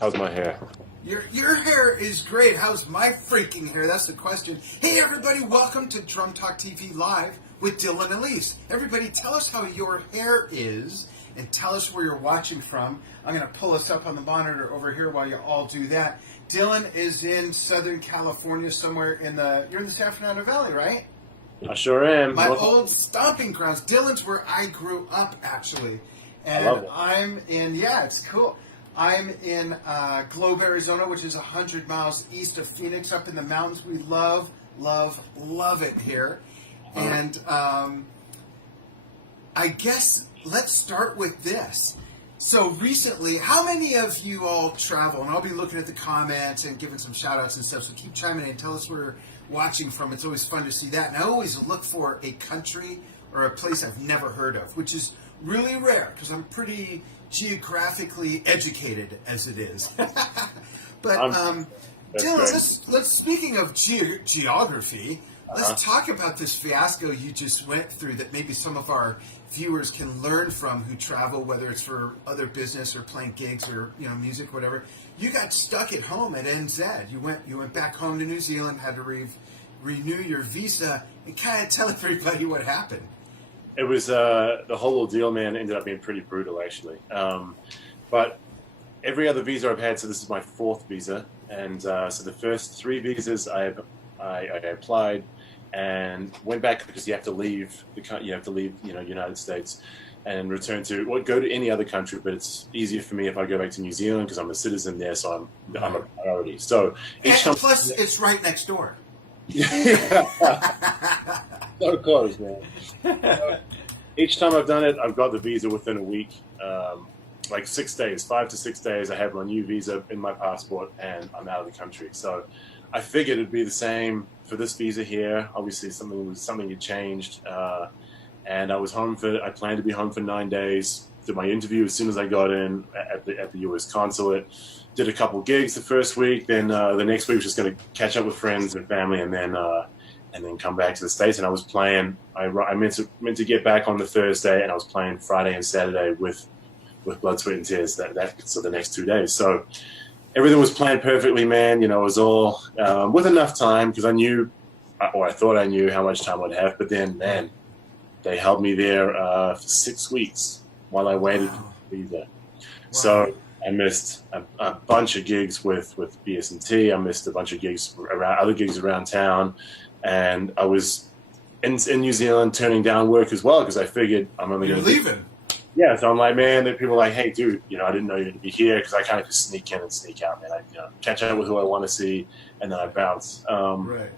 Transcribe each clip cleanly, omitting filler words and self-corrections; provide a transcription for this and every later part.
How's my hair? Your hair is great. How's my freaking hair? That's the question. Hey everybody, welcome to Drum Talk TV Live with Dylan Elise. Everybody, tell us how your hair is and tell us where you're watching from. I'm going to pull us up on the monitor over here while you all do that. Dylan is in Southern California, somewhere you're in the San Fernando Valley, right? I sure am. My old stomping grounds. Dylan's where I grew up, actually. And I love it. I'm in, yeah, it's cool. I'm in Globe, Arizona, which is 100 miles east of Phoenix, up in the mountains. We love, love, love it here. And I guess let's start with this. So recently, how many of you all travel? And I'll be looking at the comments and giving some shout outs and stuff, so keep chiming in. Tell us where you're watching from. It's always fun to see that. And I always look for a country or a place I've never heard of, which is really rare because I'm pretty geographically educated as it is. But Dylan, let's speaking of geography, let's talk about this fiasco you just went through that maybe some of our viewers can learn from who travel, whether it's for other business or playing gigs or music, whatever. You got stuck at home at NZ. You went back home to New Zealand, had to renew your visa, and kind of tell everybody what happened. It was the whole ordeal, man. Ended up being pretty brutal, actually. But every other visa I've had, so this is my fourth visa, and so the first three visas I applied and went back because you have to leave United States and return to go to any other country. But it's easier for me if I go back to New Zealand because I'm a citizen there, so I'm a priority. So plus, it's right next door. So close, man. Each time I've done it, I've got the visa within a week, like 6 days, 5 to 6 days. I have my new visa in my passport, and I'm out of the country. So I figured it'd be the same for this visa here. Obviously, something had changed, and I planned to be home for 9 days. Did my interview as soon as I got in at the U.S. consulate. Did a couple gigs the first week. Then the next week was just going to catch up with friends and family, and then come back to the States. And I was playing. I meant to get back on the Thursday, and I was playing Friday and Saturday with Blood, Sweat, and Tears. So the next 2 days. So everything was planned perfectly, man. It was all with enough time because I knew, or I thought I knew how much time I'd have. But then, man, they held me there for 6 weeks while I waited for the visa. Wow. So I missed a bunch of gigs with BS&T. I missed a bunch of gigs around town. And I was in New Zealand turning down work as well because I figured I'm only going to leaving. Yeah, so I'm like, man, people are like, hey, dude, I didn't know you were going to be here because I kind of just sneak in and sneak out, man. I catch up with who I want to see, and then I bounce. Right.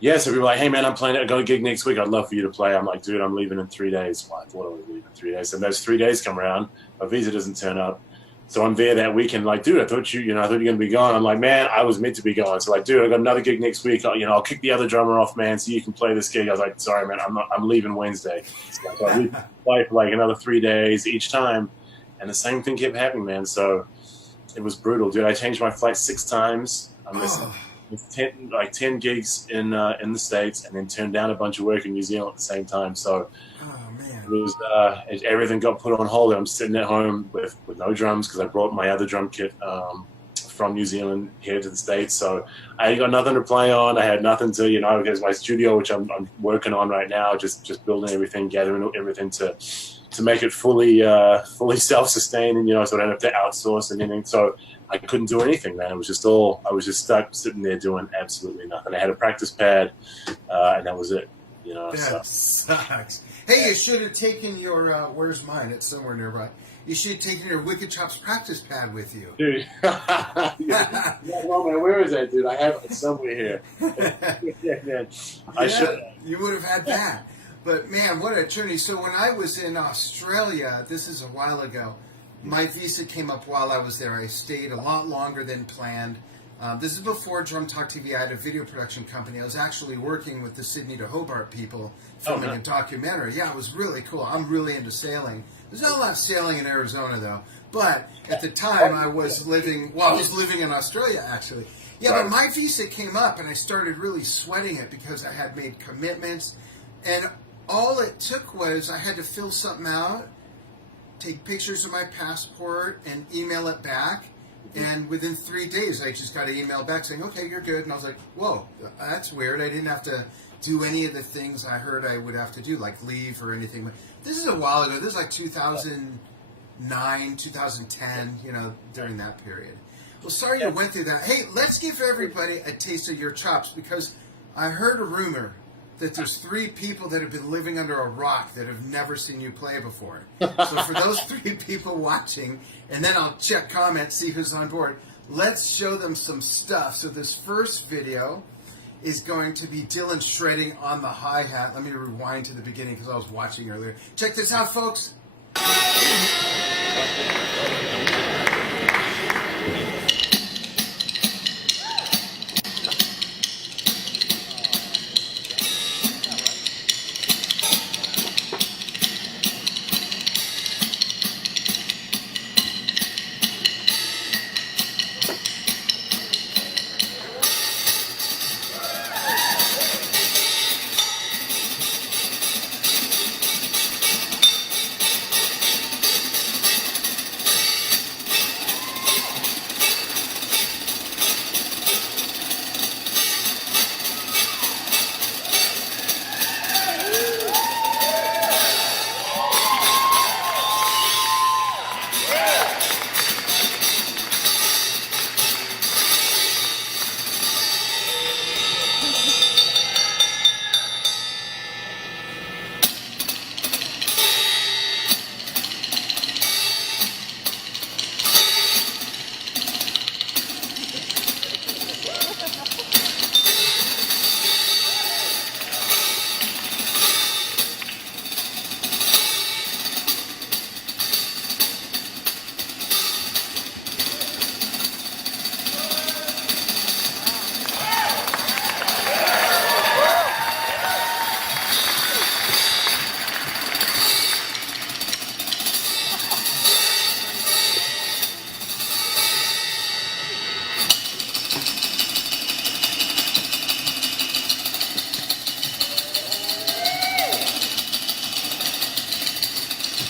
Yeah, so people are like, hey, man, I got a gig next week. I'd love for you to play. I'm like, dude, I'm leaving in 3 days. Well, I thought I would leave in 3 days. And those 3 days come around. My visa doesn't turn up. So I'm there that weekend, like, dude, I thought you were going to be gone. I'm like, man, I was meant to be gone. So like, dude, I got another gig next week. I'll kick the other drummer off, man, so you can play this gig. I was like, sorry, man, I'm leaving Wednesday. So I leave for like another 3 days each time. And the same thing kept happening, man. So it was brutal, dude. I changed my flight 6 times. I missed 10 gigs in the States, and then turned down a bunch of work in New Zealand at the same time. So it was everything got put on hold. I'm sitting at home with no drums because I brought my other drum kit from New Zealand here to the States. So I got nothing to play on. I had nothing to, there's my studio, which I'm working on right now, just building everything, gathering everything to make it fully self-sustained, and so I don't have to outsource and anything. So I couldn't do anything, man. I was just stuck sitting there doing absolutely nothing. I had a practice pad, and that was it. That sucks. Hey, you should have taken your, where's mine? It's somewhere nearby. You should have taken your Wicked Chops practice pad with you. Dude. Yeah, well, man, where is that, dude? I have it somewhere here. Yeah, man. I should. You would have had that. But, man, what a journey. So when I was in Australia, this is a while ago, my visa came up while I was there. I stayed a lot longer than planned. This is before Drum Talk TV. I had a video production company. I was actually working with the Sydney to Hobart people filming a documentary. Yeah, it was really cool. I'm really into sailing. There's not a lot of sailing in Arizona, though. But at the time, I was living in Australia, actually. Yeah, but my visa came up, and I started really sweating it because I had made commitments. And all it took was I had to fill something out, take pictures of my passport, and email it back. And within 3 days, I just got an email back saying, okay, you're good. And I was like, whoa, that's weird. I didn't have to do any of the things I heard I would have to do, like leave or anything. But this is a while ago. This is like 2009, 2010, during that period. Well, sorry you went through that. Hey, let's give everybody a taste of your chops, because I heard a rumor that there's 3 people that have been living under a rock that have never seen you play before. So for those 3 people watching, and then I'll check comments, see who's on board, let's show them some stuff. So this first video is going to be Dylan shredding on the hi-hat. Let me rewind to the beginning because I was watching earlier. Check this out, folks.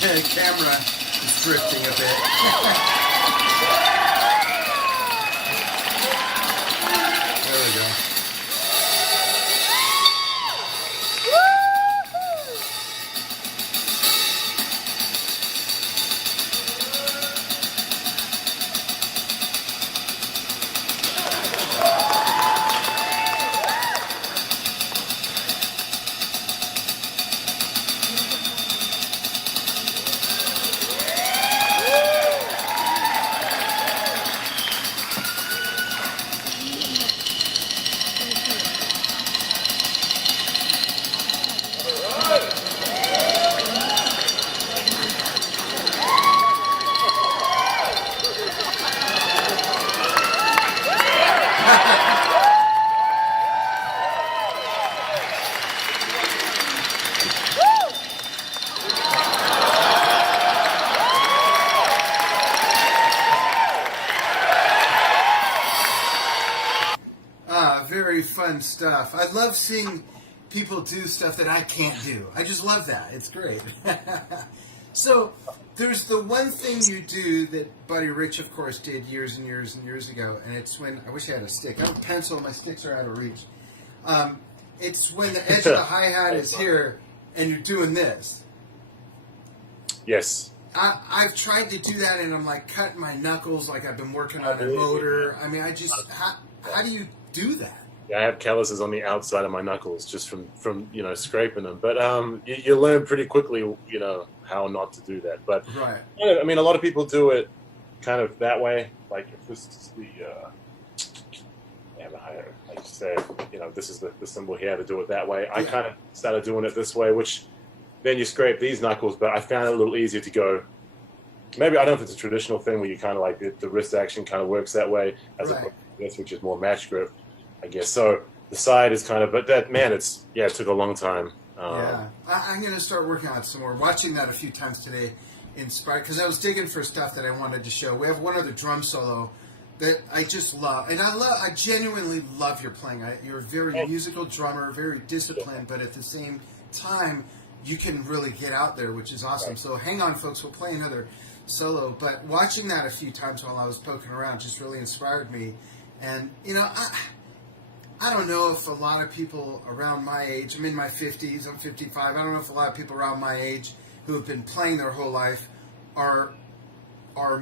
The camera is drifting a bit. There we go. Very fun stuff. I love seeing people do stuff that I can't do. I just love that. It's great. So there's the one thing you do that Buddy Rich, of course, did years and years and years ago, and it's when, I wish I had a stick. I have a pencil, my sticks are out of reach. It's when the edge of the hi-hat is here and you're doing this. Yes. I've tried to do that and I'm like cutting my knuckles like I've been working on a motor. I mean, how do you do that? Yeah, I have calluses on the outside of my knuckles just from scraping them. But you learn pretty quickly, how not to do that. But right. I mean, a lot of people do it kind of that way. Like if this is I used to say, this is the symbol here, to do it that way. I kind of started doing it this way, which then you scrape these knuckles. But I found it a little easier to go. Maybe I don't know if it's a traditional thing where you kind of like the wrist action kind of works that way as opposed to this, which is more match grip, I guess. So the side is kind of, but that, man, it took a long time. I'm going to start working on it some more. Watching that a few times today inspired, because I was digging for stuff that I wanted to show. We have one other drum solo that I just love, and I genuinely love your playing. You're a very musical drummer, very disciplined, but at the same time, you can really get out there, which is awesome. So hang on, folks. We'll play another solo, but watching that a few times while I was poking around just really inspired me. And, you know, I don't know if a lot of people around my age, I'm in my 50s, I'm 55, I don't know if a lot of people around my age who have been playing their whole life are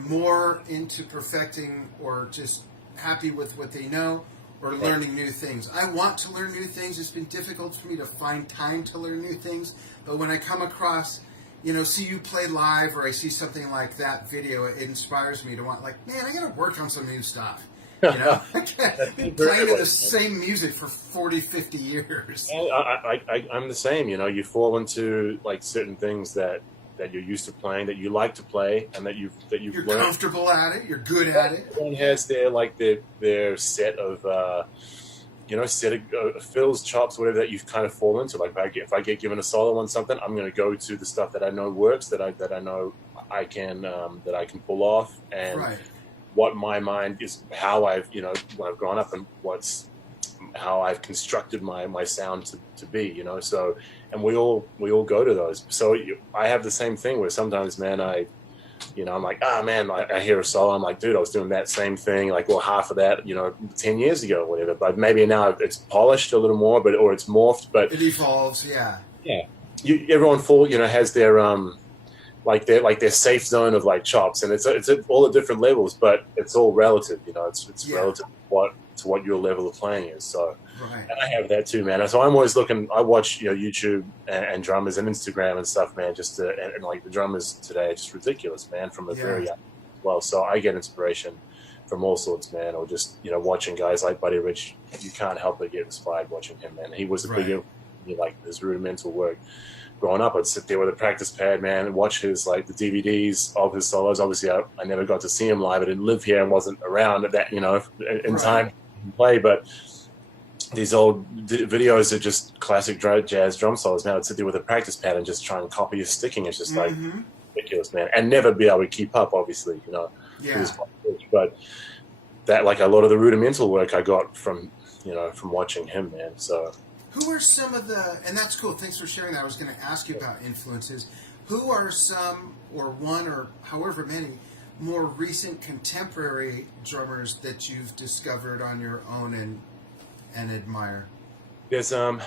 more into perfecting or just happy with what they know or learning new things. I want to learn new things. It's been difficult for me to find time to learn new things, but when I come across, you know, see you play live or I see something like that video, it inspires me to want, like, man, I got to work on some new stuff. You know, I've been playing the same music for 40, 50 years. I'm the same. You know, you fall into like certain things that you're used to playing, that you like to play, and that you're learned. Comfortable at it. You're good at it. Everyone has their set of set of fills, chops, whatever that you kind of fall into. Like if I get given a solo on something, I'm going to go to the stuff that I know works, that I know I can pull off, and right. What my mind is, how I've, you know, when I've grown up, and how I've constructed my sound to be, you know. So, and we all go to those. So I have the same thing where sometimes, man, I'm like, man, I hear a solo, I'm like, dude, I was doing that same thing, like, well, half of that, you know, 10 years ago or whatever. But maybe now it's polished a little more, or it's morphed. But it evolves, yeah. Yeah. Everyone has their their safe zone of like chops, and it's all at different levels, but it's all relative, you know. It's relative to what your level of playing is. So, right. And I have that too, man. So I'm always looking. I watch, you know, YouTube and drummers and Instagram and stuff, man. Just and like the drummers today are just ridiculous, man. From a very young as well. So I get inspiration from all sorts, man. Or just, you know, watching guys like Buddy Rich. You can't help but get inspired watching him, man. He was a big, like, his rudimental work. Growing up, I'd sit there with a practice pad, man, and watch his, like, the DVDs of his solos. Obviously, I never got to see him live. I didn't live here and wasn't around at that, you know, in time to play. But these old videos are just classic jazz drum solos. Now I'd sit there with a practice pad and just try and copy his sticking. It's just like ridiculous, man, and never be able to keep up. Obviously, you know. Yeah. But that, like, a lot of the rudimental work I got from watching him, man. So. Who are some of the, and that's cool, thanks for sharing that. I was going to ask you about influences. Who are some, or one, or however many, more recent contemporary drummers that you've discovered on your own and admire? There's a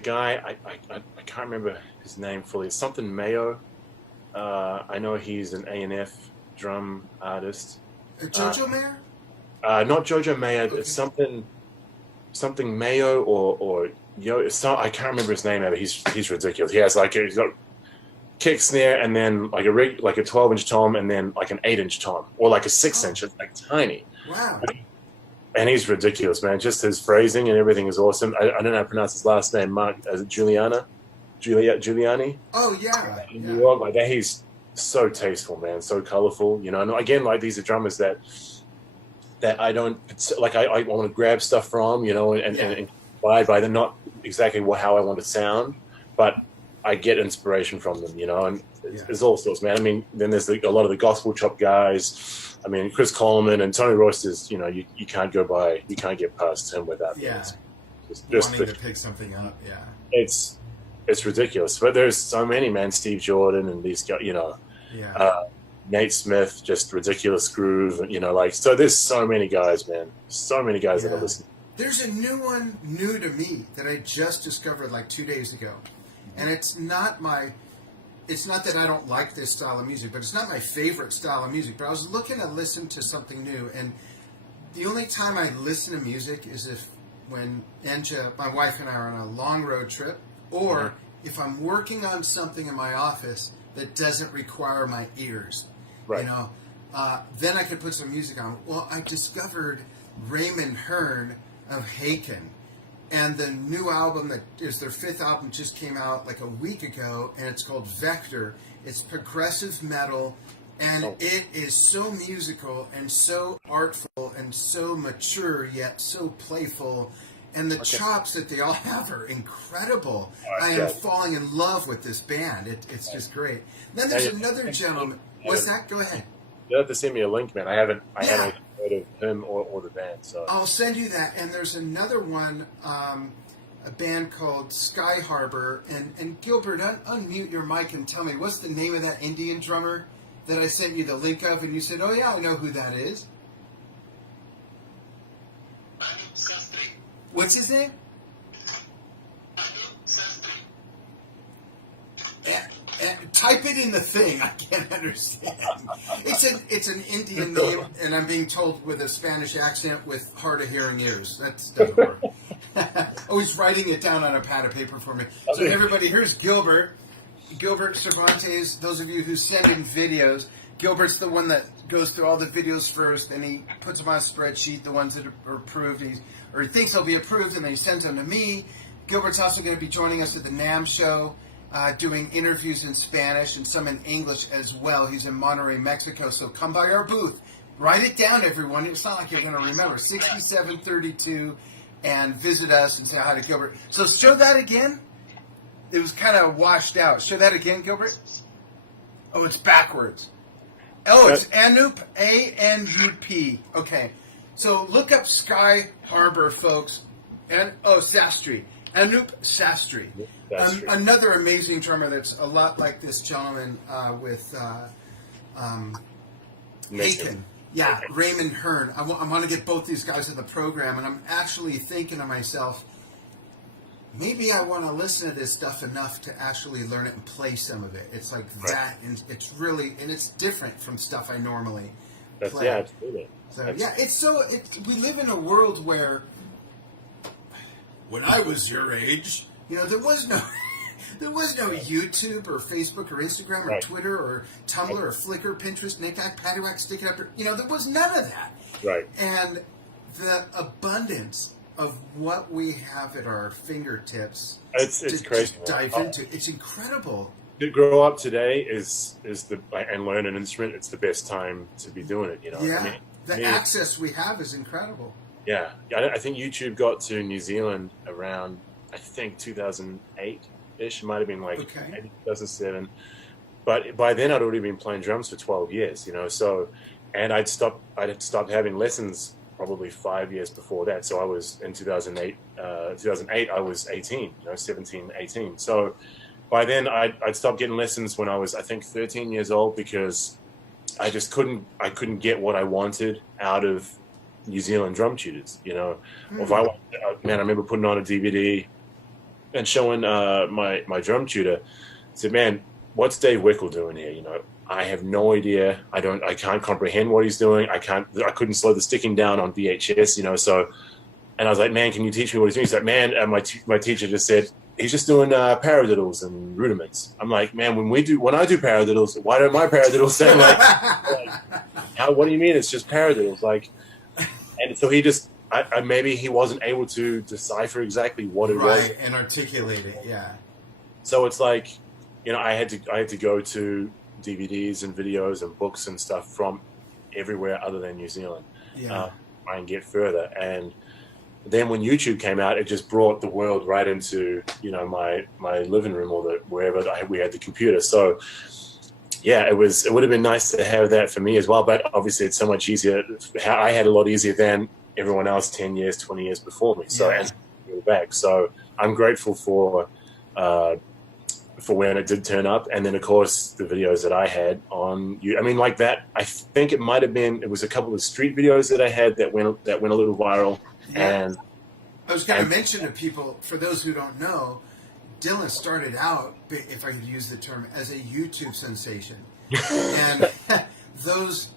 guy, I can't remember his name fully. It's something Mayo. I know he's an A&F drum artist. Jojo Mayer? Not Jojo Mayer. Okay. It's something Mayo or I can't remember his name, but he's ridiculous. He has he's got kick snare and then like a 12-inch tom and then like an 8-inch tom or like a 6-inch. It's like tiny. Wow. And he's ridiculous, man. Just his phrasing and everything is awesome. I don't know how to pronounce his last name. Mark, is it Giuliani? Oh yeah. In New York, like that. He's so tasteful, man. So colorful, you know. And again, like, these are drummers that I don't like. I want to grab stuff from, you know, and by they're not exactly how I want to sound, but I get inspiration from them, you know. And there's all sorts, man. I mean, then there's a lot of the gospel chop guys. I mean, Chris Coleman and Tony Royster's, you know, you can't get past him without just wanting to pick something up. Yeah, it's ridiculous. But there's so many, man. Steve Jordan and these guys, you know. Yeah. Nate Smith, just ridiculous groove, you know, like, so there's so many guys, man. So many guys that are listening. There's a new one new to me that I just discovered like 2 days ago. And it's not that I don't like this style of music, but it's not my favorite style of music. But I was looking to listen to something new, and the only time I listen to music is when Anja, my wife, and I are on a long road trip, or if I'm working on something in my office that doesn't require my ears. Right. You know, then I could put some music on. Well, I discovered Raymond Hearn of Haken, and the new album that is their 5th album just came out like a week ago, and it's called Vector. It's progressive metal, and it is so musical and so artful and so mature yet so playful. And the chops that they all have are incredible. I am falling in love with this band. It's just great. Then there's another gentleman. What's that? Go ahead. You'll have to send me a link, man. I haven't heard of him or the band. So I'll send you that. And there's another one, a band called Sky Harbor. And Gilbert, unmute your mic and tell me, what's the name of that Indian drummer that I sent you the link of, and you said, "Oh yeah, I know who that is." What's his name? Type it in the thing. I can't understand. It's an Indian name, and I'm being told with a Spanish accent with hard of hearing ears. That doesn't work. Oh, he's writing it down on a pad of paper for me. So everybody, here's Gilbert. Gilbert Cervantes. Those of you who send in videos, Gilbert's the one that goes through all the videos first, and he puts them on a spreadsheet, the ones that are approved, or he thinks they'll be approved, and then he sends them to me. Gilbert's also going to be joining us at the NAMM show, doing interviews in Spanish and some in English as well. He's in Monterrey, Mexico, so come by our booth. Write it down, everyone. It's not like you're going to remember. 6732, and visit us and say hi to Gilbert. So show that again. It was kind of washed out. Show that again, Gilbert. Oh, it's backwards. Oh, it's Anup, A-N-U-P. Okay. So look up Sky Harbor, folks. And Sastry. Anup Sastry. Another amazing drummer that's a lot like this gentleman with Aiken. Yeah, Raymond Hearn. I want to get both these guys in the program, and I'm actually thinking to myself, maybe I want to listen to this stuff enough to actually learn it and play some of it. It's like that, and it's really, and it's different from stuff I normally play. Yeah, absolutely. So we live in a world where, when I was your age, there was no YouTube or Facebook or Instagram or Twitter or Tumblr or Flickr, Pinterest, Nickhack, Paddywhack, Stick It Up. There was none of that. Right. And the abundance of what we have at our fingertips, it's crazy. To dive into, it's incredible. To grow up today and learn an instrument. It's the best time to be doing it. Yeah. The access we have is incredible. Yeah, I think YouTube got to New Zealand around, I think 2008-ish. It might have been maybe 2007. But by then I'd already been playing drums for 12 years, So, and I'd stopped having lessons probably 5 years before that. So I was in 2008. 2008 I was 18, 17, 18. So by then I'd stopped getting lessons when I was, I think, 13 years old, because I just couldn't get what I wanted out of New Zealand drum tutors, Or if I remember putting on a DVD and showing my drum tutor, said, "Man, what's Dave Wickel doing here?" I have no idea. I can't comprehend what he's doing. I couldn't slow the sticking down on VHS, So, and I was like, "Man, can you teach me what he's doing?" He's like, "Man," my teacher just said, "He's just doing paradiddles and rudiments." I'm like, "Man, when I do paradiddles, why don't my paradiddles sound like how? What do you mean? It's just paradiddles, like." And so he just, maybe he wasn't able to decipher exactly what it was. Right, and articulate it, yeah. So it's like, I had to go to DVDs and videos and books and stuff from everywhere other than New Zealand. Yeah. Try and get further. And then when YouTube came out, it just brought the world right into, my living room or wherever we had the computer. So, yeah, it would have been nice to have that for me as well, but obviously it's so much easier. I had a lot easier than everyone else 10 years, 20 years before me. So, and back. So I'm grateful for when it did turn up, and then of course the videos that I had on you. I mean, like that. I think it was a couple of street videos that I had that went a little viral. Yeah. And I was going to mention to people, for those who don't know, Dylan started out, if I could use the term, as a YouTube sensation. And those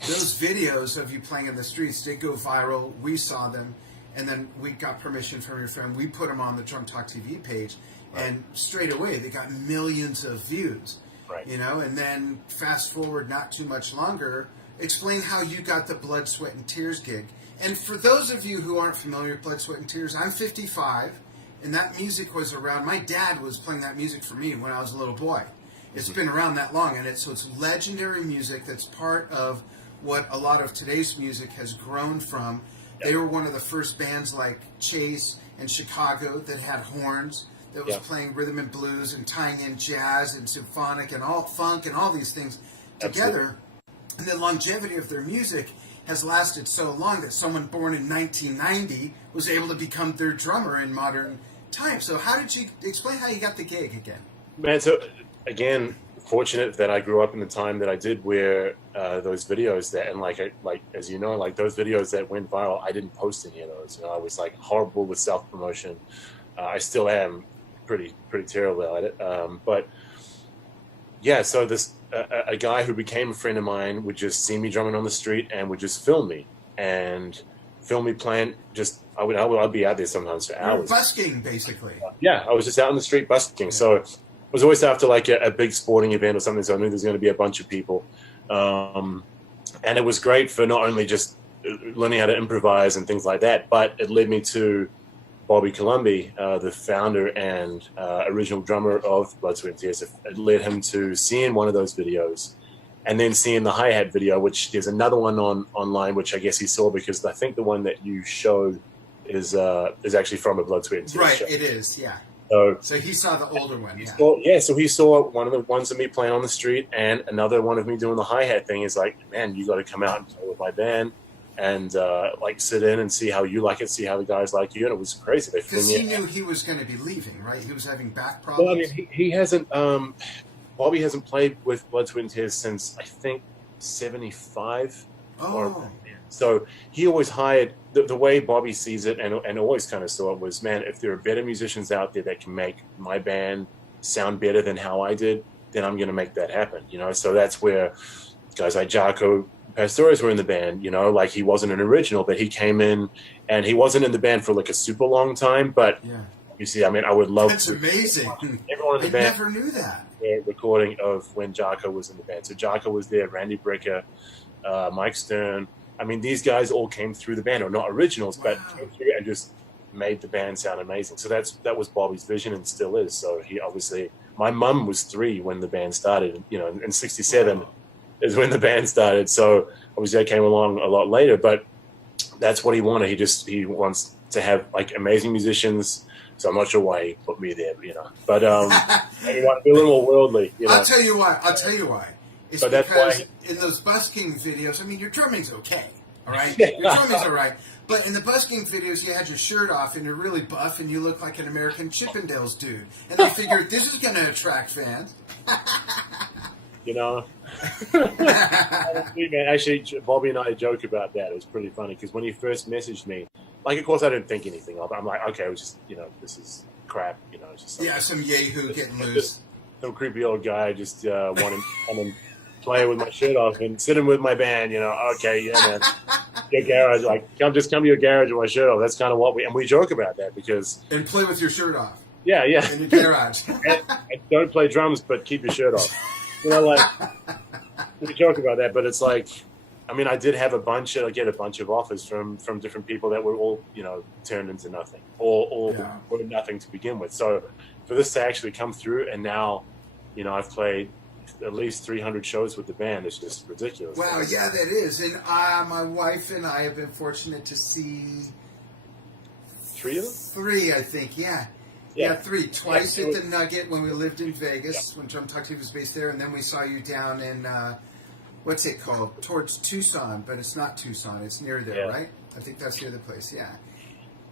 videos of you playing in the streets did go viral. We saw them, and then we got permission from your friend. We put them on the Drum Talk TV page, and straight away they got millions of views. Right. And then fast forward not too much longer, explain how you got the Blood, Sweat, and Tears gig. And for those of you who aren't familiar with Blood, Sweat, and Tears, I'm 55. And that music was around. My dad was playing that music for me when I was a little boy. It's been around that long, and it's legendary music that's part of what a lot of today's music has grown from. They were one of the first bands like Chase and Chicago that had horns, that was playing rhythm and blues and tying in jazz and symphonic and all funk and all these things together. Absolutely. And the longevity of their music has lasted so long that someone born in 1990 was able to become their drummer in modern times. So how did you explain how you got the gig again? Man, so again, fortunate that I grew up in the time that I did, where those videos that, and like as you know, like those videos that went viral, I didn't post any of those. You know, I was like horrible with self promotion. I still am pretty terrible at it. But yeah, so this a guy who became a friend of mine would just see me drumming on the street and would just film me playing. Just I'd be out there sometimes for hours. Busking, basically. Yeah, I was just out in the street busking. Yeah. So it was always after like a big sporting event or something, so I knew there's going to be a bunch of people. And it was great for not only just learning how to improvise and things like that, but it led me to Bobby Colombi, the founder and original drummer of Blood, Sweat and Tears. It led him to seeing one of those videos, and then seeing the hi-hat video, which there's another one online, which I guess he saw, because I think the one that you showed is actually from a Blood, Sweat and Tears right, show. It is, yeah. So he saw the older one, yeah. So he saw one of the ones of me playing on the street, and another one of me doing the hi-hat thing. Is like, man, you got to come out and play with my band, and like sit in and see how you like it, see how the guys like you. And it was crazy. Because he knew he was going to be leaving, right? He was having back problems. Well, I mean, he hasn't. Bobby hasn't played with Blood, Sweat and Tears since I think '75. Oh. So he always hired, the way Bobby sees it, and always kind of saw it, was, man, if there are better musicians out there that can make my band sound better than how I did, then I'm going to make that happen, you know? So that's where guys like Jaco Pastorius were in the band, you know? Like, he wasn't an original, but he came in, and he wasn't in the band for like a super long time, but yeah. You see, I mean, I would love That's amazing. Everyone in the band. I never knew that. Recording of when Jaco was in the band. So Jaco was there, Randy Bricker, Mike Stern. I mean, these guys all came through the band, or not originals, but came through and just made the band sound amazing. So that was Bobby's vision, and still is. So he obviously, my mum was 3 when the band started, you know, and 67 is when the band started. So obviously I came along a lot later, but that's what he wanted. He wants to have like amazing musicians. So I'm not sure why he put me there, you know. But he wanted to be a little more worldly, you know. I'll tell you why. It's but because in those busking videos, I mean, your drumming's okay, all right? Your drumming's all right. But in the busking videos, you had your shirt off and you're really buff and you look like an American Chippendales dude. And they figured, this is going to attract fans. You know? Actually, Bobby and I joke about that. It was pretty funny because when he first messaged me, like, of course, I didn't think anything of it. I'm like, okay, it was just, you know, this is crap, you know. It's just some yahoo getting loose. Some creepy old guy just wanting to come and play with my shirt off and sitting with my band, you know. Okay, yeah, man. Your garage, like, come to your garage with my shirt off. That's kind of what we joke about that because. And play with your shirt off. Yeah. In your garage. and don't play drums, but keep your shirt off. You know, like, we joke about that, but it's like, I mean, I did have a bunch of offers from different people that were all, you know, turned into nothing or were nothing to begin with. So for this to actually come through, and now, you know, I've played at least 300 shows with the band. It's just ridiculous. Wow, yeah, that is. And my wife and I have been fortunate to see 3 of them? 3, I think, yeah. Yeah, 3. Twice at the Nugget when we lived in Vegas, when Drum Talk TV was based there, and then we saw you down in, what's it called? Towards Tucson, but it's not Tucson. It's near there, right? I think that's the other place, yeah.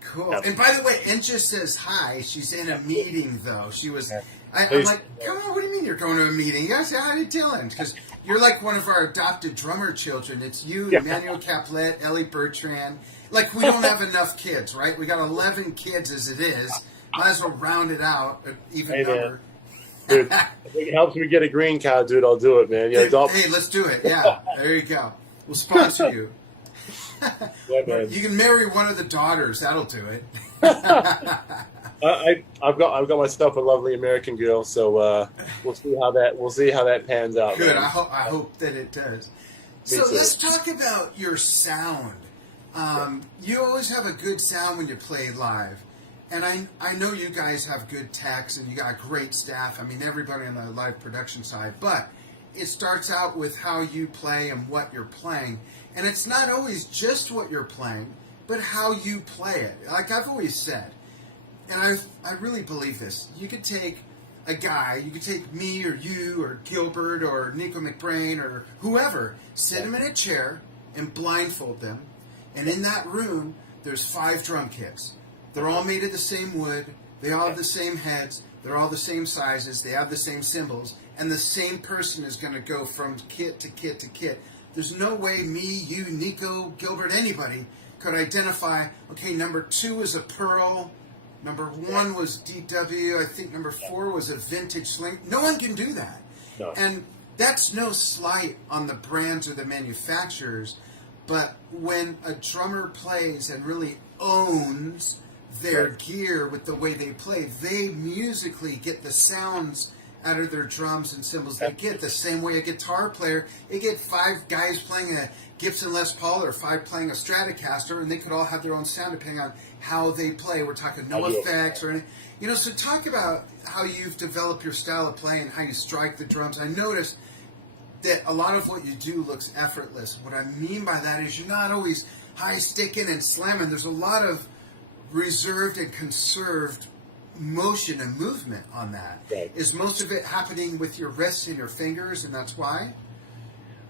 Cool. Yep. And by the way, Incha says hi. She's in a meeting, though. She was... I'm like, come on, what do you mean you're going to a meeting? You gotta say hi to Dylan, because you're like one of our adopted drummer children. It's you, Emmanuel Caplet, Ellie Bertrand. Like, we don't have enough kids, right? We got 11 kids as it is. Might as well round it out, even number. Dude, if it helps me get a green card, dude, I'll do it, man. Hey, let's do it. Yeah, there you go. We'll sponsor you. Yeah, man. You can marry one of the daughters. That'll do it. I've got myself a lovely American girl, so we'll see how that pans out. Good. Man. I hope that it does. So let's talk about your sound. You always have a good sound when you play live. And I know you guys have good techs and you got great staff. I mean, everybody on the live production side. But it starts out with how you play and what you're playing. And it's not always just what you're playing, but how you play it. Like I've always said, and I really believe this. You could take a guy, you could take me or you or Gilbert or Nico McBrain or whoever, sit him in a chair and blindfold them. And in that room, there's 5 drum kits. They're all made of the same wood. They all have the same heads. They're all the same sizes. They have the same cymbals. And the same person is going to go from kit to kit to kit. There's no way me, you, Nico, Gilbert, anybody could identify, okay, number 2 is a Pearl. Number 1 was DW. I think number 4 was a vintage Sling. No one can do that. No. And that's no slight on the brands or the manufacturers. But when a drummer plays and really owns their gear with the way they play, they musically get the sounds out of their drums and cymbals. They get the same way a guitar player. They get 5 guys playing a Gibson Les Paul or 5 playing a Stratocaster, and they could all have their own sound depending on how they play. We're talking no effects or anything. You know, so talk about how you've developed your style of playing, how you strike the drums. I noticed that a lot of what you do looks effortless. What I mean by that is you're not always high sticking and slamming. There's a lot of reserved and conserved motion and movement on that. Right. Is most of it happening with your wrists and your fingers, and that's why?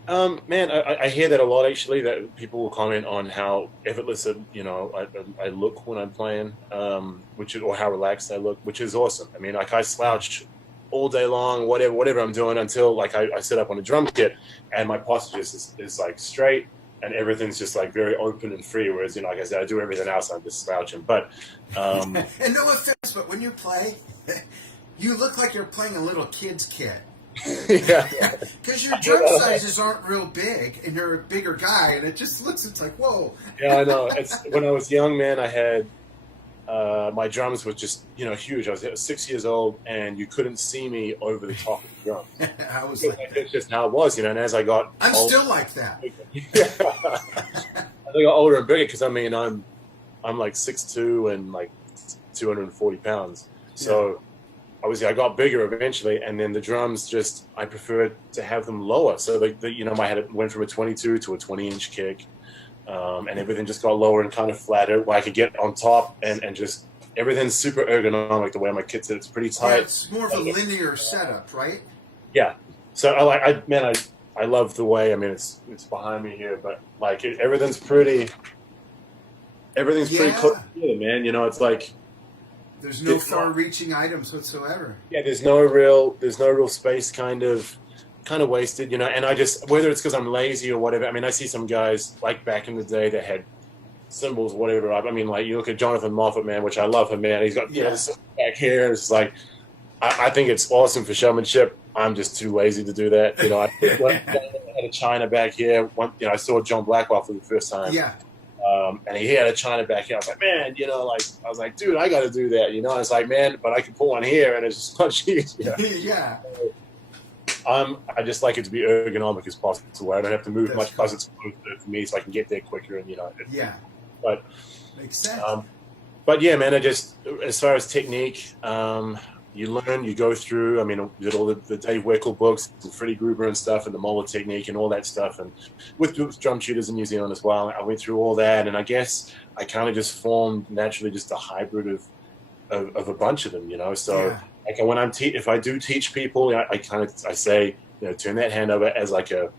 Man, I hear that a lot, actually, that people will comment on how effortless, I look when I'm playing, or how relaxed I look, which is awesome. I mean, like, I slouch all day long, whatever I'm doing, until like I sit up on a drum kit and my posture is like straight and everything's just like very open and free. Whereas, like I said, I do everything else, I'm just slouching. But and no offense, but when you play, you look like you're playing a little kid's kit. Yeah, because your drum sizes aren't real big, and you're a bigger guy, and it's like, whoa. Yeah, I know. When I was young, man, I had my drums were just huge. I was 6 years old, and you couldn't see me over the top of the drum. I was like, it's just how it was, And as I got, I'm still like that. As I got older and bigger, because I mean, I'm like 6'2" and like 240 pounds. So obviously, I got bigger eventually, and then the drums I preferred to have them lower. So my head went from a 22 to a 20-inch kick. And everything just got lower and kind of flatter, where I could get on top and just everything's super ergonomic. The way my kit's it's pretty tight. Yeah, it's more of a linear setup, right? Yeah. So I love the way. I mean, it's behind me here, but like everything's pretty close together, man. It's like there's no far-reaching items whatsoever. Yeah, there's no real space kind of wasted, and I just, whether it's because I'm lazy or whatever, I mean, I see some guys like back in the day that had cymbals, whatever. I mean, like, you look at Jonathan Moffat, man, which I love him, man. He's got this back here. It's like, I think it's awesome for showmanship. I'm just too lazy to do that. I had a China back here. I saw John Blackwell for the first time. Yeah. And he had a China back here. I was like, man, I was like, dude, I got to do that. I was like, man, but I can put one here, and it's just much easier. Yeah. I just like it to be ergonomic as possible, where I don't have to move much because it's for me, so I can get there quicker. And but makes sense. But yeah, man, as far as technique, you learn, you go through. I mean, I did all the Dave Weckl books, and Freddie Gruber and stuff, and the Moeller technique and all that stuff, and with drum tutors in New Zealand as well. I went through all that, and I guess I kind of just formed naturally just a hybrid of a bunch of them, So. Yeah. Like when if I do teach people, I say, turn that hand over as like a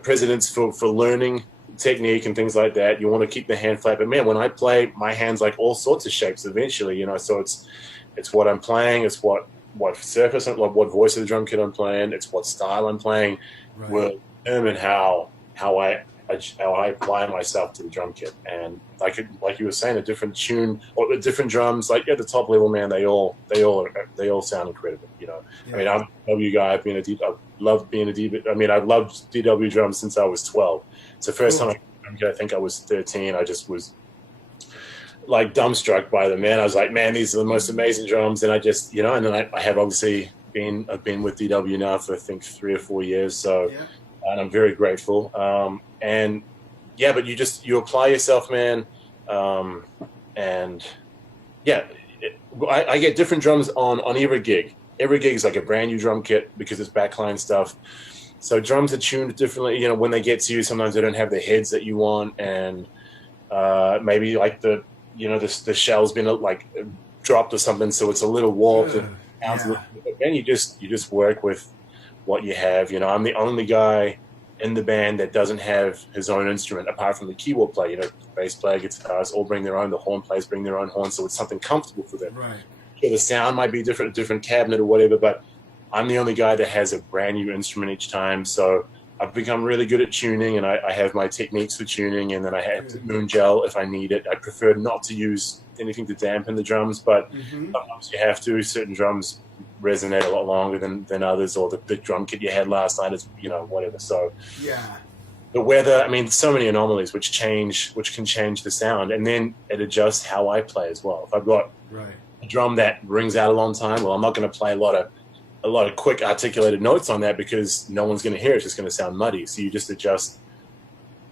precedence for learning technique and things like that. You want to keep the hand flat, but man, when I play, my hand's like all sorts of shapes eventually, So it's what I'm playing, it's what surface, what voice of the drum kit I'm playing, it's what style I'm playing. Right. Will determine how I apply myself to the drum kit. And like you were saying, a different tune or the different drums, like at the top level, man, they all sound incredible. Yeah. I mean, I'm a DW guy. I've loved being a DW. I mean, I've loved DW drums since I was 12. It's the first time I think I was 13. I just was like dumbstruck by them, man. I was like, man, these are the most amazing drums. And I just, and then I have obviously I've been with DW now for I think 3 or 4 years. So, and I'm very grateful. And yeah, but you apply yourself, man. And yeah, I get different drums on every gig. Every gig is like a brand new drum kit because it's backline stuff. So drums are tuned differently. When they get to you, sometimes they don't have the heads that you want, and maybe like the shell's been like dropped or something, so it's a little warped. And then you just work with what you have. I'm the only guy in the band that doesn't have his own instrument apart from the keyboard player. You know, bass player, guitarists all bring their own. The horn players bring their own horn, so it's something comfortable for them. Right. So the sound might be different, a different cabinet or whatever, but I'm the only guy that has a brand new instrument each time. So I've become really good at tuning, and I have my techniques for tuning, and then I have moon gel if I need it. I prefer not to use anything to dampen the drums, but sometimes you have to. Certain drums resonate a lot longer than others, or the drum kit you had last night is, you know, whatever. So yeah, the weather, I mean, so many anomalies which can change the sound, and then it adjusts how I play as well. If I've got a drum that rings out a long time, well, I'm not going to play a lot of quick articulated notes on that because no one's going to hear it. It's just going to sound muddy. So you just adjust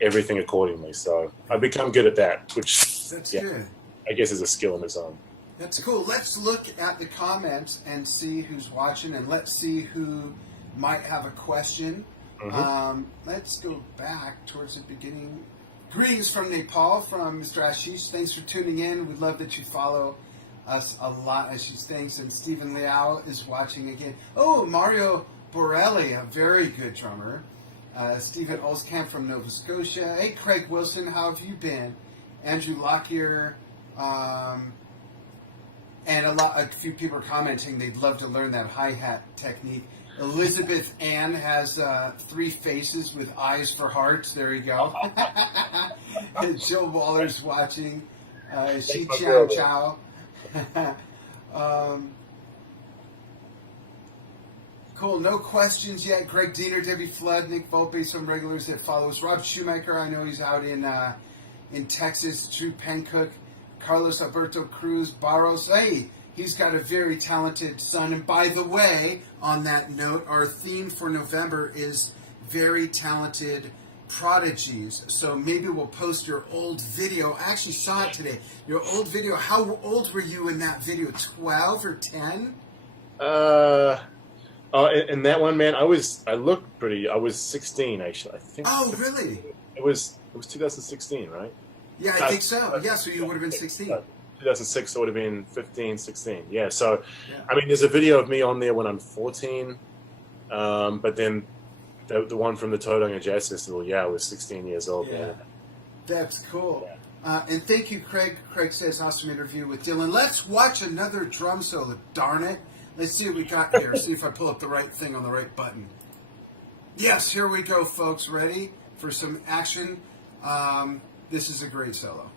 everything accordingly. So I've become good at that, which that's good. I guess is a skill in its own. That's cool. Let's look at the comments and see who's watching, and let's see who might have a question. Let's go back towards the beginning. Greetings from Nepal, from Mr. Ashish. Thanks for tuning in. We love that you follow us a lot, Ashish. Thanks. And Stephen Liao is watching again. Oh, Mario Borelli, a very good drummer. Stephen Olskamp from Nova Scotia. Hey, Craig Wilson, how have you been? Andrew Lockyer. And a few people are commenting they'd love to learn that hi-hat technique. Elizabeth Ann has 3 faces with eyes for hearts. There you go. Jill Waller's watching. Shi Chow Chow. Cool. No questions yet. Greg Diener, Debbie Flood, Nick Volpe, some regulars that follows. Rob Shoemaker, I know he's out in Texas. Drew Pencook. Carlos Alberto Cruz Barros. Hey, he's got a very talented son. And by the way, on that note, our theme for November is very talented prodigies. So maybe we'll post your old video. I actually saw it today. Your old video. How old were you in that video? 12 or 10? In that one, man, I was 16 actually. I think. Oh, really? It was 2016, right? Yeah, I think so. Yeah, so you would have been 16. 2006, so it would have been 15, 16. Yeah, so, I mean, there's a video of me on there when I'm 14, but then the one from the Tauranga Jazz Festival, I was 16 years old. Yeah. Man. That's cool. Yeah. And thank you, Craig. Craig says, awesome interview with Dylan. Let's watch another drum solo. Darn it. Let's see what we got here. See if I pull up the right thing on the right button. Yes, here we go, folks. Ready for some action? This is a great solo.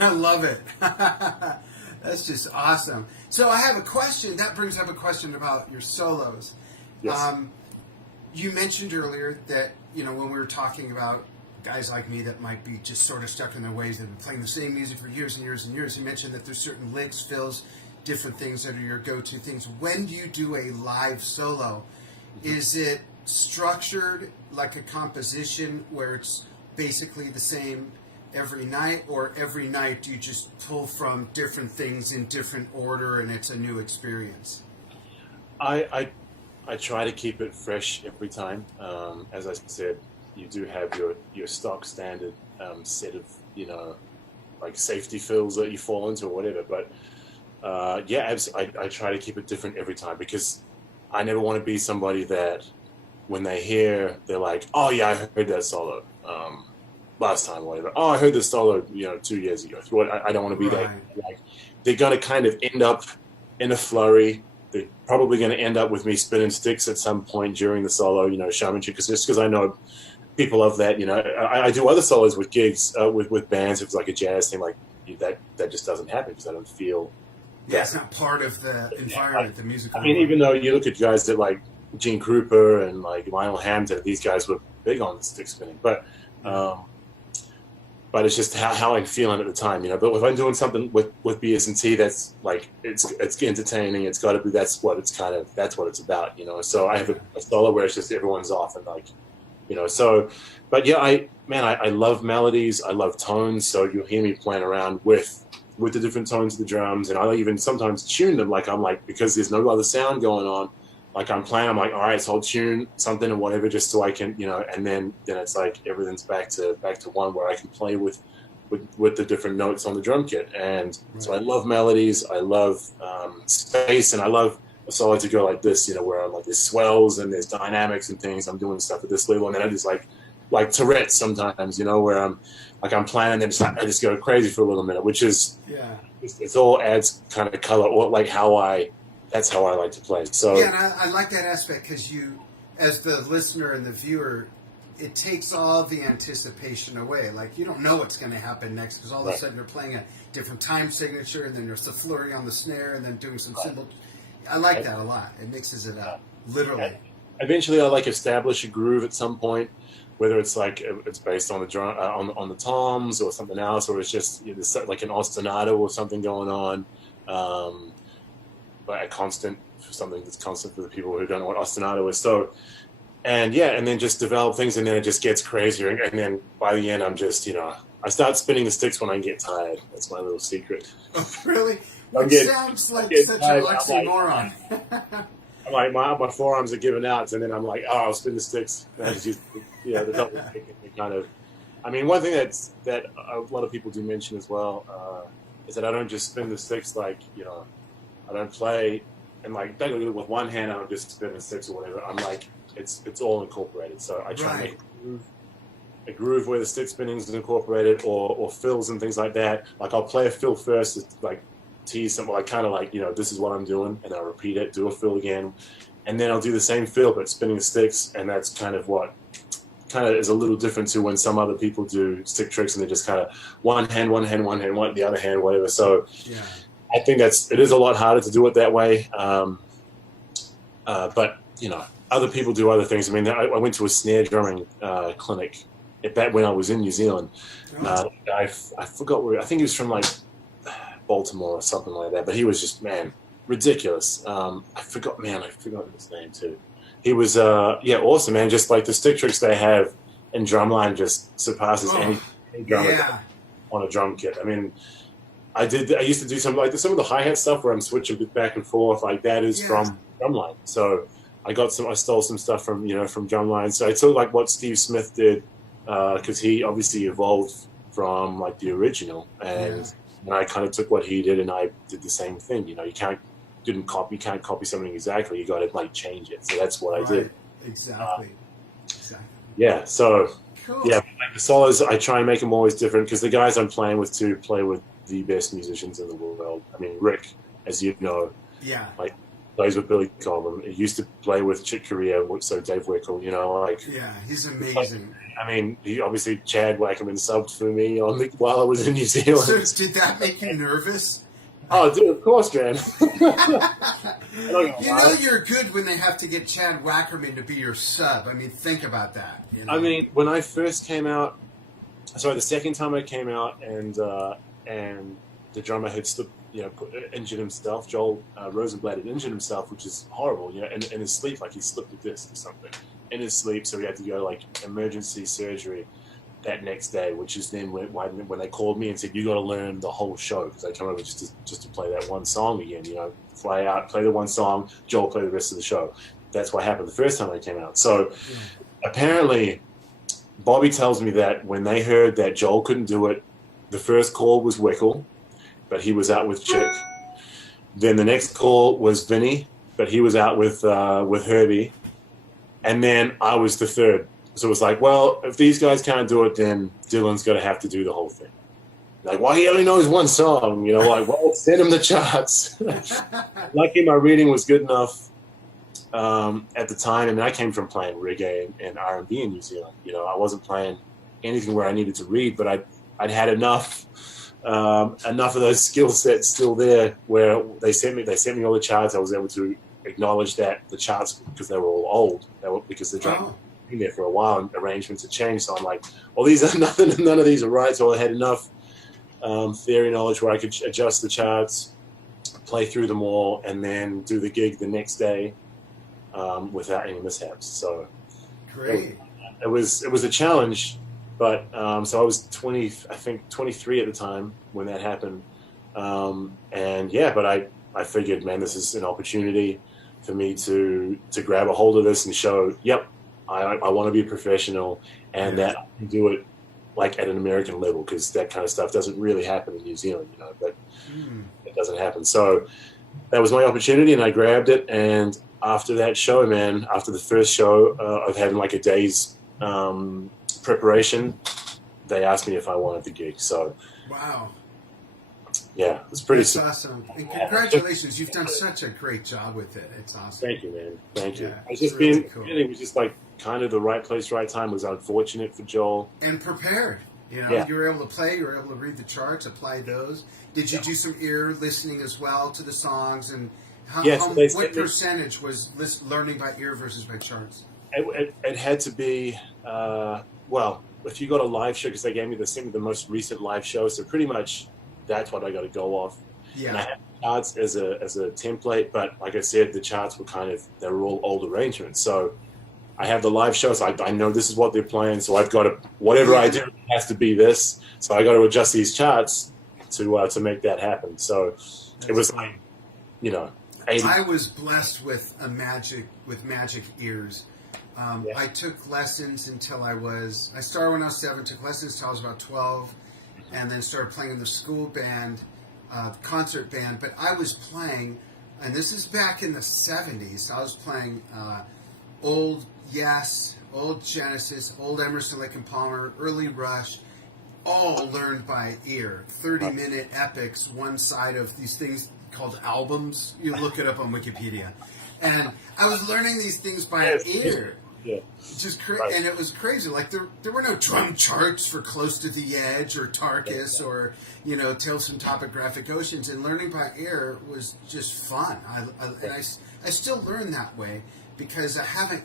I love it. That's just awesome. So I have a question. That brings up a question about your solos. Yes. You mentioned earlier that, when we were talking about guys like me that might be just sort of stuck in their ways, that have been playing the same music for years and years and years, you mentioned that there's certain licks, fills, different things that are your go-to things. When you do a live solo, is it structured like a composition where it's basically the same every night, or every night do you just pull from different things in different order and it's a new experience? I try to keep it fresh every time. As I said, you do have your stock standard set of, like safety fills that you fall into or whatever. But I try to keep it different every time, because I never want to be somebody that when they hear, they're like, oh yeah, I heard that solo last time or whatever. Oh, I heard this solo 2 years ago. I don't want to be that. Like, they're going to kind of end up in a flurry. They're probably going to end up with me spinning sticks at some point during the solo, showmanship, because I know people love that. I do other solos with gigs, with bands. If it's like a jazz thing, like that just doesn't happen because I don't feel. Yeah, it's not part of the environment, the musical. I mean, even though you look at guys that like Gene Krupa and like Lionel Hampton, these guys were big on the stick spinning, but it's just how I'm feeling at the time, But if I'm doing something with BS&T, that's like it's entertaining. It's got to be. That's what it's about, So I have a solo where it's just everyone's off and like, So, but yeah, I love melodies. I love tones. So you'll hear me playing around with the different tones of the drums, and I'll even sometimes tune them. Like I'm like, because there's no other sound going on. Like I'm playing, I'm like, all right, so I'll tune something or whatever just so I can, and then it's like everything's back to one where I can play with the different notes on the drum kit. And so I love melodies, I love space, and I love a solo to go like this, where I'm like, there's swells and there's dynamics and things. I'm doing stuff at this level, and then I just like Tourette's sometimes, where I'm playing and then I just go crazy for a little minute, which is, it all adds kind of color, or like that's how I like to play. So yeah, and I like that aspect because you, as the listener and the viewer, it takes all the anticipation away. Like you don't know what's going to happen next because all of a sudden you're playing a different time signature, and then there's the flurry on the snare, and then doing some cymbal. I like that a lot. It mixes it up, literally. Eventually, I like establish a groove at some point, whether it's like it's based on the drum, on the toms or something else, or it's just like an ostinato or something going on. But something that's constant for the people who don't know what ostinato is. So, and then just develop things, and then it just gets crazier. And then by the end, I'm just, I start spinning the sticks when I get tired. That's my little secret. Oh, really? Sounds like such an oxymoron. I'm like, my forearms are giving out, and then I'm like, oh, I'll spin the sticks. And I just use, the double kick and kind of. I mean, one thing that a lot of people do mention as well is that I don't just spin the sticks like, I don't play and like with one hand I'm just spinning sticks or whatever. I'm like it's all incorporated. So I try to make a groove where the stick spinning is incorporated, or fills and things like that. Like I'll play a fill first, to, like tease something, like kind of like this is what I'm doing, and I'll repeat it, do a fill again, and then I'll do the same fill but spinning the sticks, and that's kind of what is a little different to when some other people do stick tricks and they just kind of one hand, the other hand, whatever. So yeah. I think it is a lot harder to do it that way. But, other people do other things. I mean, I went to a snare drumming clinic when I was in New Zealand. I forgot where, I think he was from like Baltimore or something like that, but he was just, ridiculous. I forgot his name too. He was, awesome, man. Just like the stick tricks they have in drumline just surpasses any drummer on a drum kit. I mean, I used to do some of the hi-hat stuff where I'm switching back and forth, like that is from drumline. So I stole some stuff from drumline. So I took like what Steve Smith did, because he obviously evolved from like the original, and I kind of took what he did and I did the same thing. You can't copy something exactly. You got to like change it. So that's what I did. Exactly. Yeah. So cool. Yeah, like the solos, I try and make them always different because the guys I'm playing with play with the best musicians in the world. I mean, Rick, as you know, like plays with Billy Coleman. He used to play with Chick Corea, so Dave Wickel, he's amazing. I mean, he obviously Chad Wackerman subbed for me while I was in New Zealand. So did that make you nervous? Oh, dude, of course, man. You're good when they have to get Chad Wackerman to be your sub. I mean, think about that. I mean, when I first came out, the second time I came out, and the drummer had injured himself. Joel Rosenblatt had injured himself, which is horrible. In his sleep, like he slipped a disc or something in his sleep, so he had to go like emergency surgery that next day. Which is then when they called me and said, "You got to learn the whole show," because I come over just to play that one song again. Fly out, play the one song. Joel play the rest of the show. That's what happened the first time I came out. So apparently, Bobby tells me that when they heard that Joel couldn't do it, the first call was Wickle, but he was out with Chick. Then the next call was Vinny, but he was out with Herbie. And then I was the third. So it was like, well, if these guys can't do it, then Dylan's going to have to do the whole thing. Like, well, he only knows one song. Like, well, send him the charts. Lucky my reading was good enough at the time. I mean, I came from playing reggae and R&B in New Zealand. I wasn't playing anything where I needed to read, but I'd had enough of those skill sets still there where they sent me all the charts. I was able to acknowledge that the charts, because they were all old, because they'd been there for a while and arrangements had changed. So I'm like, well, these are nothing, none of these are right. So I had enough theory knowledge where I could adjust the charts, play through them all, and then do the gig the next day without any mishaps. So great. It was a challenge, but so I was 23 at the time when that happened, but I figured, man, this is an opportunity for me to grab a hold of this and show, yep, I want to be a professional, and that I can do it like at an American level, because that kind of stuff doesn't really happen in New Zealand, but it doesn't happen. So that was my opportunity, and I grabbed it. And after that show, man, after the first show of having like a day's preparation, they asked me if I wanted the gig. So wow. Yeah, it's pretty. That's awesome. And congratulations, you've done such a great job with it. It's awesome. Thank you, man. Thank you. Yeah, It's just really been, cool. it was just like kind of the right place, right time. It was unfortunate for Joel. And prepared. You were able to play, you were able to read the charts, apply those. Did you do some ear listening as well to the songs? And what percentage was learning by ear versus by charts? It had to be, if you got a live show, because they sent me the most recent live show, so pretty much that's what I got to go off. Yeah. And I had charts as a template, but like I said, the charts were they were all old arrangements. So I have the live shows. I know this is what they're playing, so I've got to, whatever I do has to be this. So I got to adjust these charts to make that happen. So it was like, 80. I was blessed with magic ears. I took lessons until I started when I was 7, took lessons until I was about 12, and then started playing in the school band, concert band. But I was playing, and this is back in the 70s, I was playing old Yes, old Genesis, old Emerson, Lake and Palmer, early Rush, all learned by ear. 30-minute epics, one side of these things called albums. You look it up on Wikipedia. And I was learning these things by ear. Yeah. And it was crazy. Like there were no drum charts for Close to the Edge or Tarkus or Tales from Topographic Oceans. And learning by ear was just fun. I still learn that way because I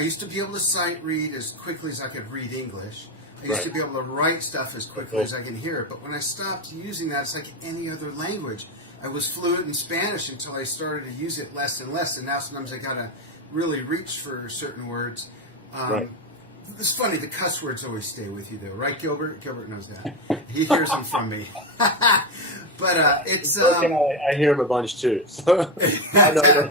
used to be able to sight read as quickly as I could read English. I used to be able to write stuff as quickly as I can hear it. But when I stopped using that, it's like any other language. I was fluent in Spanish until I started to use it less and less. And now sometimes I got to really reach for certain words. It's funny, the cuss words always stay with you, though. Right, Gilbert? Gilbert knows that. He hears them from me. But it's... I hear him a bunch, too. So I know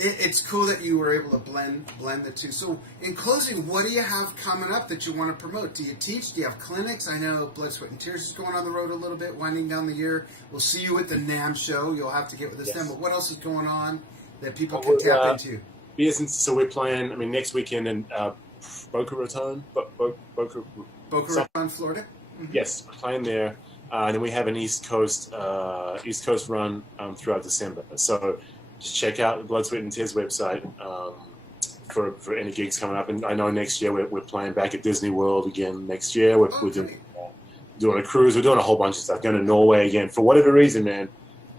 it's cool that you were able to blend the two. So, in closing, what do you have coming up that you want to promote? Do you teach? Do you have clinics? I know Blood, Sweat, and Tears is going on the road a little bit, winding down the year. We'll see you at the NAMM show. You'll have to get with us then. But what else is going on that people can tap into? So we're playing, next weekend in Boca Raton, Florida? Mm-hmm. Yes, we're playing there. And then we have an East Coast run throughout December. So just check out the Blood, Sweat, and Tears website for any gigs coming up. And I know next year we're playing back at Disney World again next year. We're doing a cruise. We're doing a whole bunch of stuff. Going to Norway again. For whatever reason, man,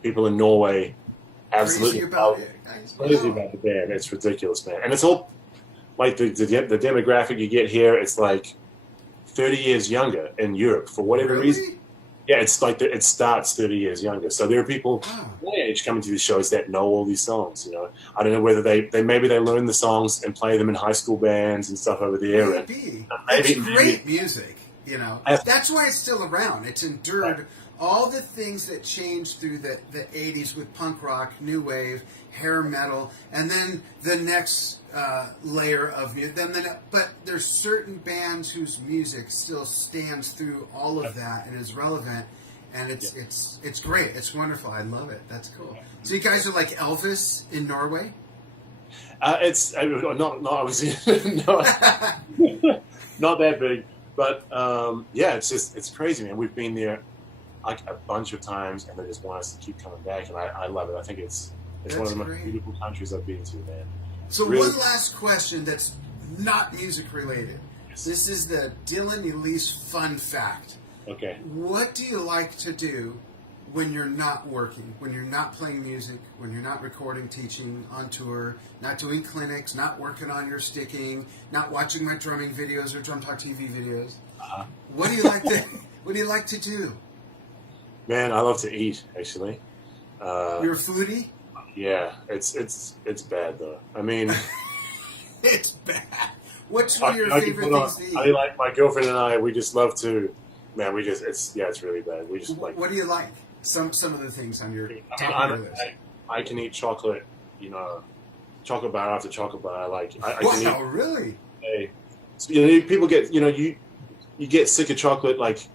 people in Norway absolutely crazy about the band. It's ridiculous, man. And it's all like the demographic you get here. It's like 30 years younger in Europe for whatever reason. Yeah, it's like it starts 30 years younger. So there are people my age coming to these shows that know all these songs. I don't know whether they learn the songs and play them in high school bands and stuff over there. Maybe. It's great music. You know, that's why it's still around. It's endured all the things that changed through the 80s with punk rock, new wave, hair metal, and then the next layer of music. But there's certain bands whose music still stands through all of that and is relevant, and it's great. It's wonderful. I love it. That's cool. So you guys are like Elvis in Norway? It's not obviously not that big, but it's crazy, man. We've been there like a bunch of times, and they just want us to keep coming back, and I love it. I think it's one of the most beautiful countries I've been to, man. So really, one last question that's not music related. Yes. This is the Dylan Elise fun fact. Okay. What do you like to do when you're not working, when you're not playing music, when you're not recording, teaching, on tour, not doing clinics, not working on your sticking, not watching my drumming videos or Drum Talk TV videos? What do you like to What do you like to do? Man, I love to eat. Actually, you're a foodie. Yeah, it's bad though. I mean, it's bad. What's one of your favorite things to eat? I like my girlfriend and I. We just love to. Man, it's really bad. We just like. What do you like? Some of the things on your list. I can eat chocolate. You know, chocolate bar after chocolate bar. I wow, can eat, really? People get you get sick of chocolate. Like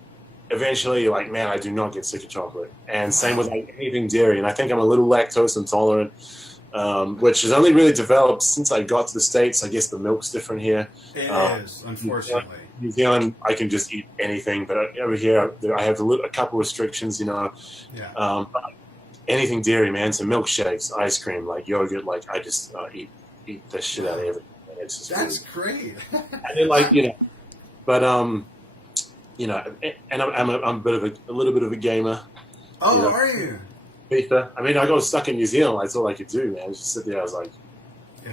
eventually, you're like, man, I do not get sick of chocolate. And same with like anything dairy. And I think I'm a little lactose intolerant, which has only really developed since I got to the States. I guess the milk's different here. It is, unfortunately. New Zealand, I can just eat anything, but over here, I have a couple restrictions, you know. Yeah. Anything dairy, man. So milkshakes, ice cream, like yogurt, like I just eat the shit out of everything. It's just that's great. And then, like, you know, but you know, and I'm a little bit of a gamer. Oh, you know? Are you? FIFA. I mean, I got stuck in New Zealand. That's all I could do, man. Just sit there. I was like,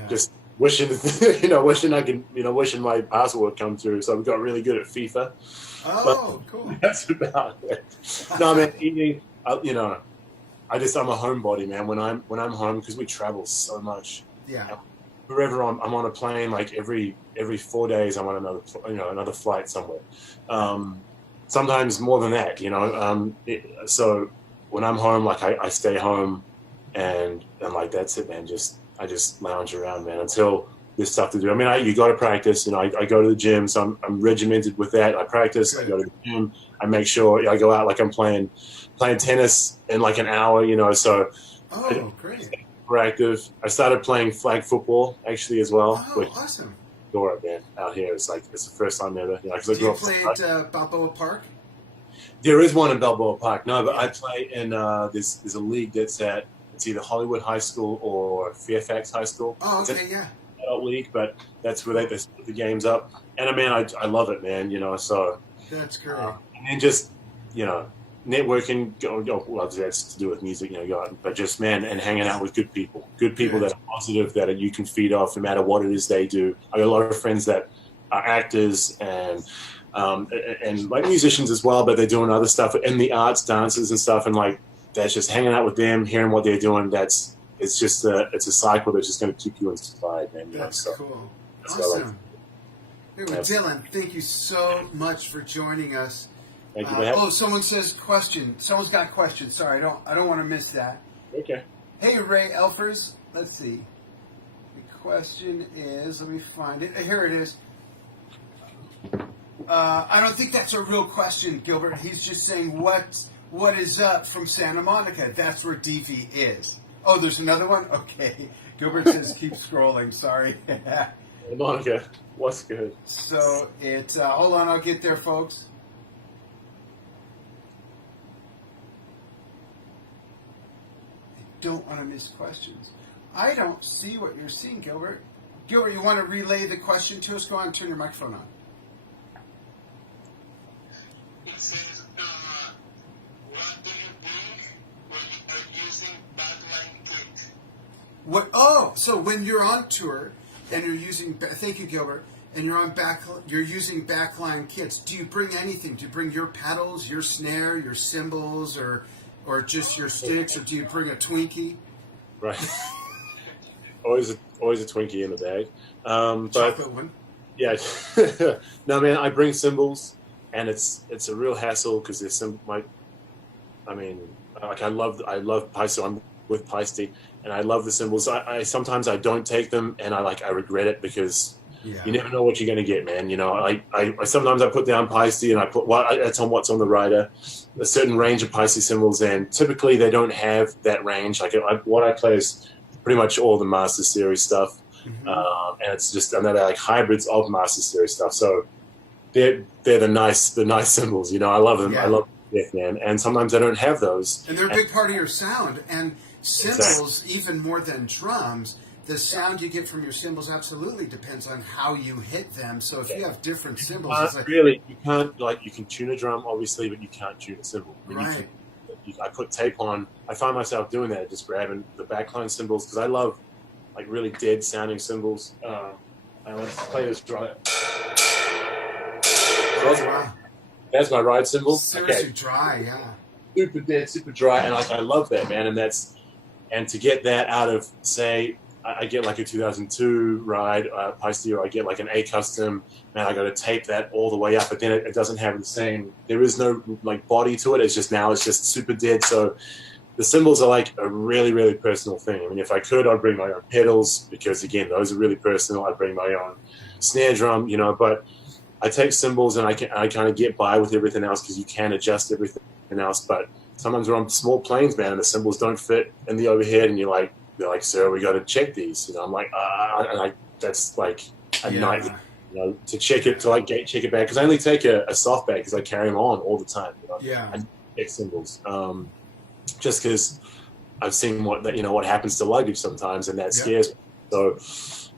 just wishing, wishing my password would come through. So I got really good at FIFA. Oh, but cool. That's about it. No, man, eating. You know, I'm a homebody, man. When I'm home, because we travel so much. Yeah. Wherever I'm on a plane, like every 4 days, I'm on another flight somewhere. Sometimes more than that, you know. So when I'm home, like I stay home, and like that's it, man. I just lounge around, man, until there's stuff to do. I mean, you got to practice. You know, I go to the gym, so I'm regimented with that. I practice. Good. I go to the gym. I make sure I go out like I'm playing tennis in like an hour. You know, so great. Proactive. I started playing flag football actually as well. Oh, awesome. Dora, man, out here. It's the first time ever. You know, do you play at Balboa Park? There is one in Balboa Park. No, but I play in there's a league that's it's either Hollywood High School or Fairfax High School. Oh, okay, it's an adult league, but that's where they split the games up. And I love it, man. You know, so that's great. And just, you know, networking. Well, that's to do with music, you know. But just, man, and hanging out with good people that are positive, that you can feed off no matter what it is they do. I got a lot of friends that are actors and like musicians as well, but they're doing other stuff in the arts, dances and stuff, and like that's just hanging out with them, hearing what they're doing. It's a cycle that's just going to keep you inspired, man. You that's know? Cool. That's awesome. Dylan, thank you so much for joining us. Thank you. Someone says question. Someone's got a question. Sorry, I don't want to miss that. Okay. Hey, Ray Elfers. Let's see. The question is, let me find it. Here it is. I don't think that's a real question, Gilbert. He's just saying what is up from Santa Monica. That's where DV is. Oh, there's another one? Okay. Gilbert says keep scrolling. Sorry. Monica, what's good? So it's, hold on, I'll get there, folks. I don't want to miss questions. I don't see what you're seeing, Gilbert. Gilbert, you want to relay the question to us? Go on and turn your microphone on. It says, what do you think when you are using backline kit? So when you're on tour and you're using, thank you, Gilbert, and you're using backline kits, do you bring anything? Do you bring your pedals, your snare, your cymbals, or just your sticks, or do you bring a Twinkie? Right. always a Twinkie in the bag. But chocolate one. Yeah. No, man, I bring cymbals and it's a real hassle because there's some I mean, like I love Paiste. I'm with Paiste, and I love the cymbals. I sometimes I don't take them, and I regret it because you never know what you're going to get, man. You know, I sometimes I put down Paiste and I put that's on what's on the rider, a certain range of Paiste cymbals, and typically they don't have that range. Like what I play is pretty much all the Master Series stuff, and it's just and they're like hybrids of Master Series stuff. So they're the nice cymbals. You know, I love them. I love them, man. And sometimes I don't have those, and they're a big part of your sound. And cymbals, even more than drums, the sound you get from your cymbals absolutely depends on how you hit them. So if you have different cymbals, it's like, really, you can't, like, you can tune a drum obviously, but you can't tune a cymbal. Right. I put tape on. I find myself doing that, just grabbing the backline cymbals because I love like really dead sounding cymbals. Let's play this drum. wow. That's my ride cymbal. Seriously dry, yeah. Super dead, super dry, and I love that, man. And to get that out of, say, I get like a 2002 ride Paiste, or I get like an A custom, man, I got to tape that all the way up, but then it doesn't have the same. There is no like body to it. It's just super dead. So the cymbals are like a really, really personal thing. I mean, if I could, I'd bring my own pedals because again, those are really personal. I'd bring my own snare drum, you know, but I take cymbals and I kind of get by with everything else because you can adjust everything else. But sometimes we're on small planes, man, and the cymbals don't fit in the overhead, and they're like, sir, we got to check these. You know, I'm like, that's like a nightmare, you know, to check it, to like check it back. Because I only take a soft bag because I carry them on all the time. You know? Yeah. I check cymbals. Just because I've seen what happens to luggage sometimes, and that scares me. So,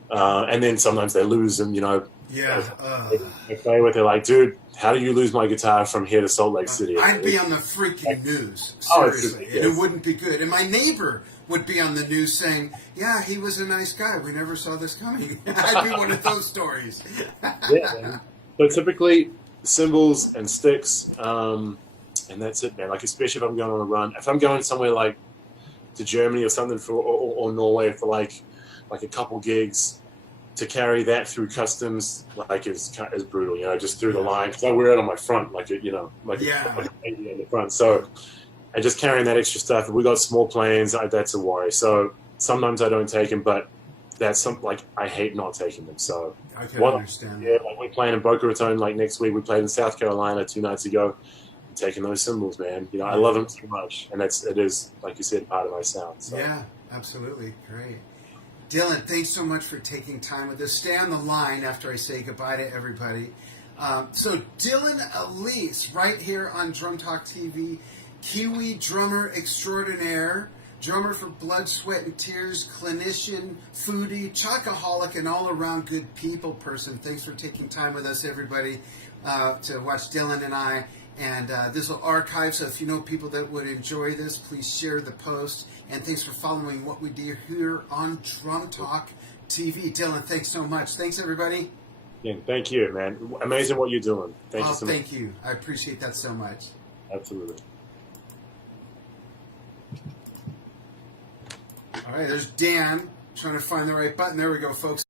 and then sometimes they lose them, you know. Yeah. They play with it like, dude, how do you lose my guitar from here to Salt Lake City? I'd be on the freaking news, seriously. Yes. It wouldn't be good. And my neighbor would be on the news saying, yeah, he was a nice guy. We never saw this coming. I'd be one of those stories. Yeah, man. So typically, cymbals and sticks, and that's it, man. Like, especially if I'm going on a run. If I'm going somewhere like to Germany or something or Norway for like a couple gigs, to carry that through customs like is brutal, you know, just through the line, because I wear it on my front like in the front. So, and just carrying that extra stuff. If we got small planes, that's a worry. So sometimes I don't take them, but that's I hate not taking them. So I can understand. Yeah, like we're playing in Boca Raton like next week. We played in South Carolina 2 nights ago. I'm taking those cymbals, man. You know, I love them so much, and it is like you said, part of my sound. So. Yeah, absolutely, great. Dylan, thanks so much for taking time with us. Stay on the line after I say goodbye to everybody. So Dylan Elise, right here on Drum Talk TV, Kiwi drummer extraordinaire, drummer for Blood, Sweat, and Tears, clinician, foodie, chocoholic, and all-around good people person. Thanks for taking time with us, everybody, to watch Dylan and I. And this will archive, so if you know people that would enjoy this, please share the post. And thanks for following what we do here on Drum Talk TV. Dylan, thanks so much. Thanks, everybody. Yeah, thank you, man. Amazing what you're doing. Thank you so much. Thank you. I appreciate that so much. Absolutely. All right, there's Dan trying to find the right button. There we go, folks.